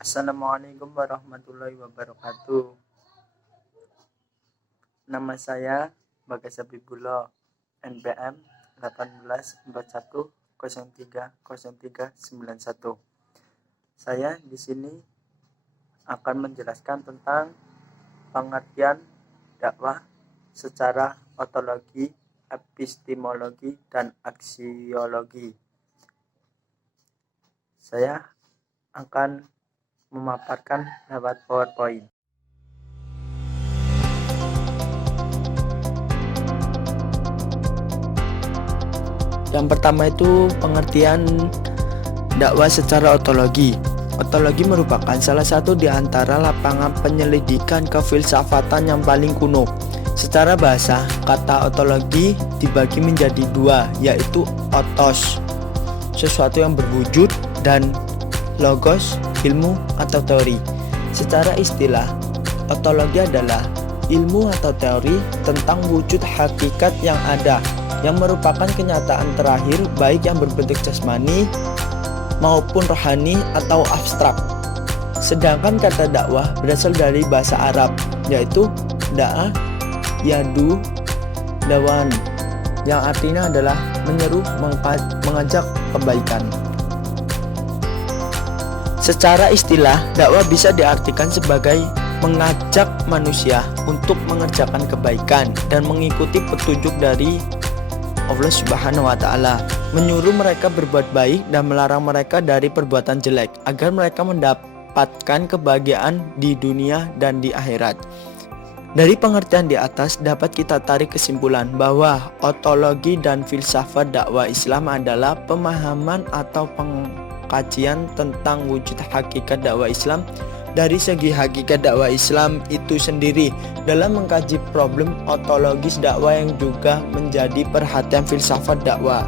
Assalamualaikum warahmatullahi wabarakatuh. Nama saya Bagas Habibullah, NPM 1841030391. Saya di sini akan menjelaskan tentang pengertian dakwah secara ontologi, epistemologi, dan aksiologi. Saya akan memaparkan lewat PowerPoint. Yang pertama itu pengertian dakwah secara ontologi. Ontologi merupakan salah satu di antara lapangan penyelidikan kefilsafatan yang paling kuno. Secara bahasa, kata ontologi dibagi menjadi dua, yaitu otos, sesuatu yang berwujud, dan logos, ilmu atau teori. Secara istilah, ontologi adalah ilmu atau teori tentang wujud hakikat yang ada, yang merupakan kenyataan terakhir baik yang berbentuk jasmani maupun rohani atau abstrak. Sedangkan kata dakwah berasal dari bahasa Arab, yaitu da'a, yadu, dawan, yang artinya adalah menyeru, mengajak kebaikan. Secara istilah, dakwah bisa diartikan sebagai mengajak manusia untuk mengerjakan kebaikan dan mengikuti petunjuk dari Allah Subhanahu wa Ta'ala, menyuruh mereka berbuat baik dan melarang mereka dari perbuatan jelek agar mereka mendapatkan kebahagiaan di dunia dan di akhirat. Dari pengertian di atas dapat kita tarik kesimpulan bahwa ontologi dan filsafat dakwah Islam adalah pemahaman atau pengkajian tentang wujud hakikat dakwah Islam dari segi hakikat dakwah Islam itu sendiri dalam mengkaji problem ontologis dakwah yang juga menjadi perhatian filsafat dakwah.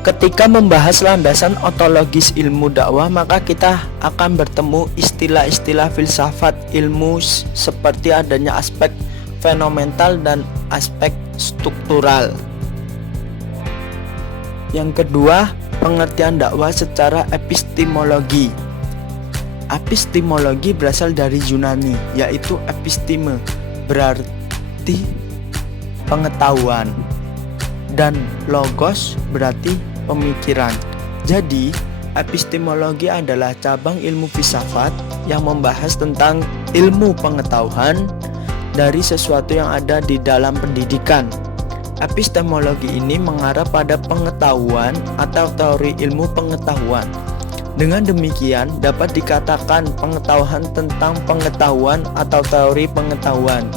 Ketika membahas landasan ontologis ilmu dakwah, maka kita akan bertemu istilah-istilah filsafat ilmu seperti adanya aspek fenomenal dan aspek struktural. Yang kedua, pengertian dakwah secara epistemologi. Epistemologi berasal dari Yunani, yaitu episteme, berarti pengetahuan, dan logos berarti pemikiran. Jadi, epistemologi adalah cabang ilmu filsafat yang membahas tentang ilmu pengetahuan dari sesuatu yang ada di dalam pendidikan. Epistemologi ini mengarah pada pengetahuan atau teori ilmu pengetahuan. Dengan demikian, dapat dikatakan pengetahuan tentang pengetahuan atau teori pengetahuan.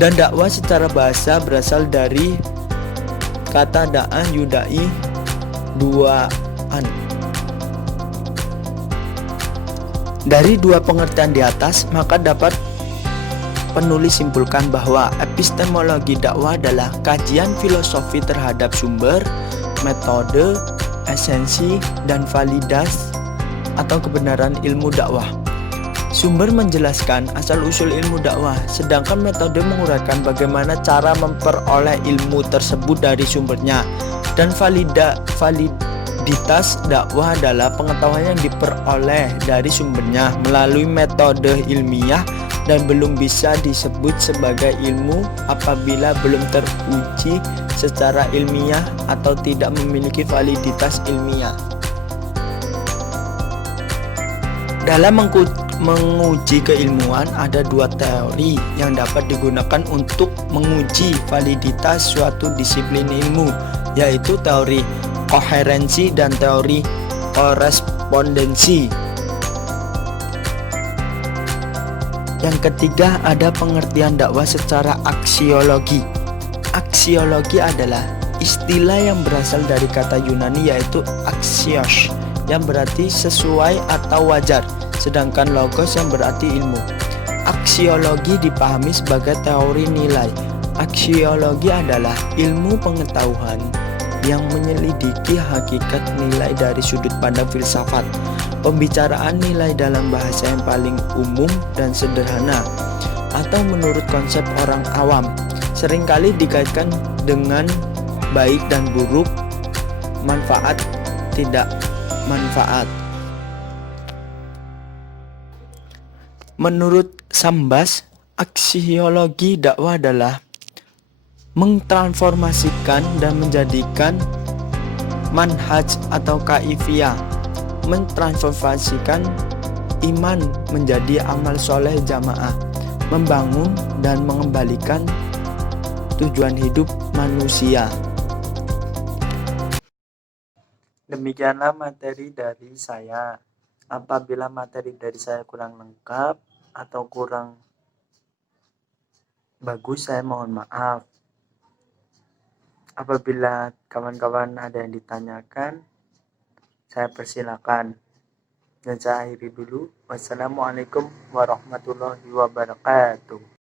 Dan dakwah secara bahasa berasal dari kata da'ah yudai, duaan. Dari dua pengertian di atas, maka dapat penulis simpulkan bahwa epistemologi dakwah adalah kajian filosofi terhadap sumber, metode, esensi, dan validas atau kebenaran ilmu dakwah. Sumber menjelaskan asal-usul ilmu dakwah, sedangkan metode menguraikan bagaimana cara memperoleh ilmu tersebut dari sumbernya. Dan validitas dakwah adalah pengetahuan yang diperoleh dari sumbernya melalui metode ilmiah dan belum bisa disebut sebagai ilmu apabila belum teruji secara ilmiah atau tidak memiliki validitas ilmiah. Dalam menguji keilmuan, ada dua teori yang dapat digunakan untuk menguji validitas suatu disiplin ilmu, yaitu teori koherensi dan teori korespondensi. Yang ketiga, ada pengertian dakwah secara aksiologi. Aksiologi adalah istilah yang berasal dari kata Yunani yaitu axios, yang berarti sesuai atau wajar, sedangkan logos yang berarti ilmu. Aksiologi dipahami sebagai teori nilai. Aksiologi adalah ilmu pengetahuan yang menyelidiki hakikat nilai dari sudut pandang filsafat. Pembicaraan nilai dalam bahasa yang paling umum dan sederhana, atau menurut konsep orang awam, seringkali dikaitkan dengan baik dan buruk, manfaat, tidak manfaat. Menurut Sambas, aksiologi dakwah adalah mengtransformasikan dan menjadikan manhaj atau kaifiyah, mentransformasikan iman menjadi amal soleh jamaah, membangun dan mengembalikan tujuan hidup manusia. Demikianlah materi dari saya. Apabila materi dari saya kurang lengkap atau kurang bagus, saya mohon maaf. Apabila kawan-kawan ada yang ditanyakan, saya persilakan. Dan saya akhiri dulu. Wassalamualaikum warahmatullahi wabarakatuh.